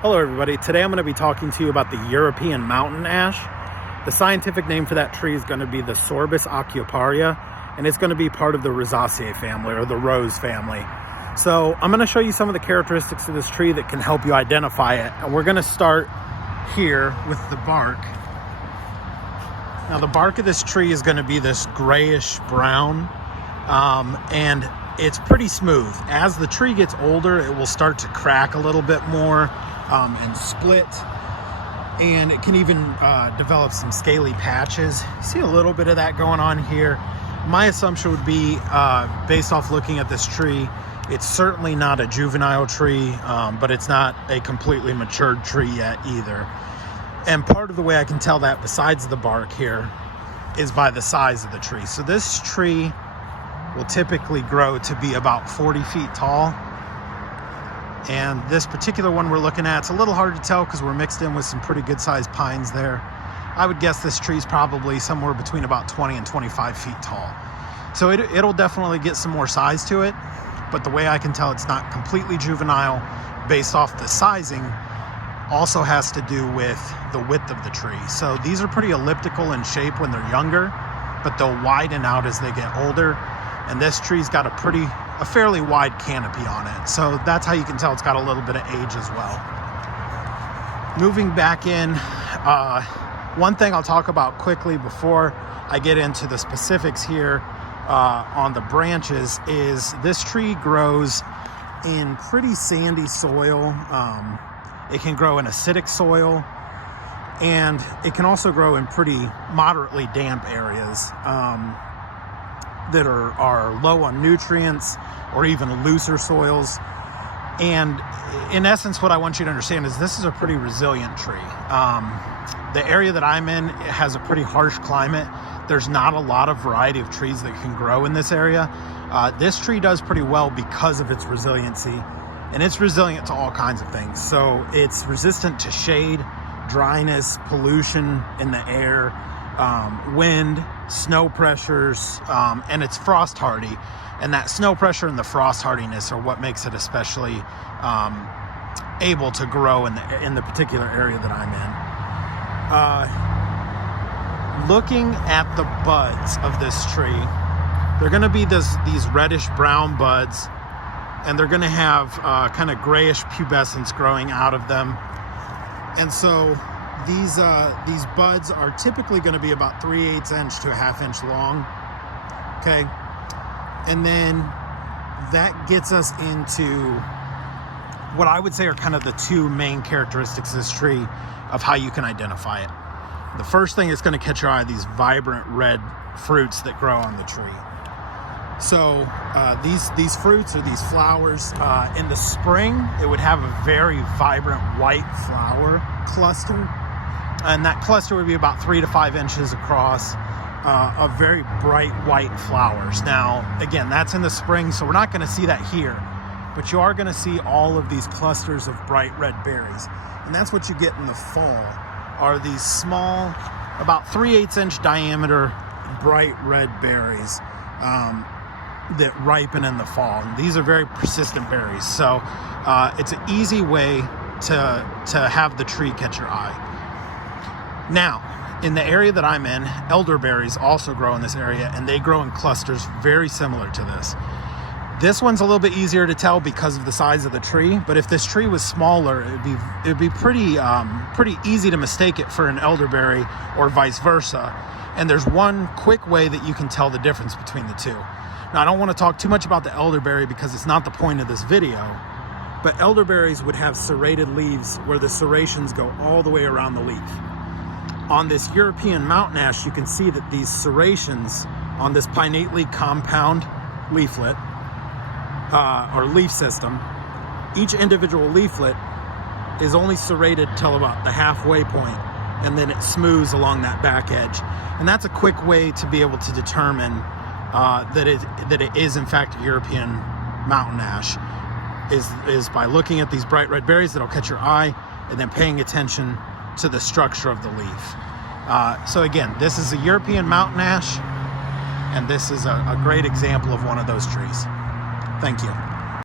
Hello everybody, today I'm going to be talking to you about the European mountain ash. The scientific name for that tree is going to be the Sorbus aucuparia, and it's going to be part of the Rosaceae family, or the rose family. So I'm going to show you some of the characteristics of this tree that can help you identify it. And we're going to start here with the bark. Now the bark of this tree is going to be this grayish brown, and it's pretty smooth. As the tree gets older, it will start to crack a little bit more and split, and it can even develop some scaly patches. You see a little bit of that going on here. My assumption would be, based off looking at this tree, it's certainly not a juvenile tree, but it's not a completely matured tree yet either. And part of the way I can tell that, besides the bark here, is by the size of the tree. So this tree will typically grow to be about 40 feet tall. And this particular one we're looking at, it's a little hard to tell because we're mixed in with some pretty good sized pines there. I would guess this tree is probably somewhere between about 20 and 25 feet tall. So it'll definitely get some more size to it, but the way I can tell it's not completely juvenile based off the sizing also has to do with the width of the tree. So these are pretty elliptical in shape when they're younger, but they'll widen out as they get older. And this tree's got a fairly wide canopy on it. So that's how you can tell it's got a little bit of age as well. Moving back in, one thing I'll talk about quickly before I get into the specifics here on the branches is this tree grows in pretty sandy soil. It can grow in acidic soil, and it can also grow in pretty moderately damp areas that are low on nutrients, or even looser soils. And in essence, what I want you to understand is this is a pretty resilient tree. The area that I'm in, it has a pretty harsh climate. There's not a lot of variety of trees that can grow in this area. This tree does pretty well because of its resiliency, and it's resilient to all kinds of things. So it's resistant to shade, dryness, pollution in the air, wind, snow pressures, and it's frost hardy. And that snow pressure and the frost hardiness are what makes it especially able to grow in the particular area that I'm in. Looking at the buds of this tree, they're going to be these reddish brown buds, and they're going to have kind of grayish pubescence growing out of them. And so these buds are typically going to be about 3/8 inch to a 1/2 inch long. Okay, and then that gets us into what I would say are kind of the two main characteristics of this tree of how you can identify it. The first thing that's going to catch your eye are these vibrant red fruits that grow on the tree. So these fruits, or these flowers, in the spring, it would have a very vibrant white flower cluster. And that cluster would be about 3 to 5 inches across, of very bright white flowers. Now, again, that's in the spring, so we're not going to see that here, but you are going to see all of these clusters of bright red berries. And that's what you get in the fall, are these small, about 3/8 inch diameter, bright red berries that ripen in the fall. And these are very persistent berries, so it's an easy way to have the tree catch your eye. Now, in the area that I'm in, elderberries also grow in this area, and they grow in clusters very similar to this. This one's a little bit easier to tell because of the size of the tree, but if this tree was smaller, it'd be pretty easy to mistake it for an elderberry, or vice versa. And there's one quick way that you can tell the difference between the two. Now, I don't want to talk too much about the elderberry because it's not the point of this video, but elderberries would have serrated leaves where the serrations go all the way around the leaf. On this European mountain ash, you can see that these serrations on this pinnately compound leaflet, or leaf system, each individual leaflet is only serrated till about the halfway point, and then it smooths along that back edge. And that's a quick way to be able to determine that it is in fact European mountain ash, is by looking at these bright red berries that'll catch your eye, and then paying attention to the structure of the leaf. So again, this is a European mountain ash, and this is a great example of one of those trees. Thank you.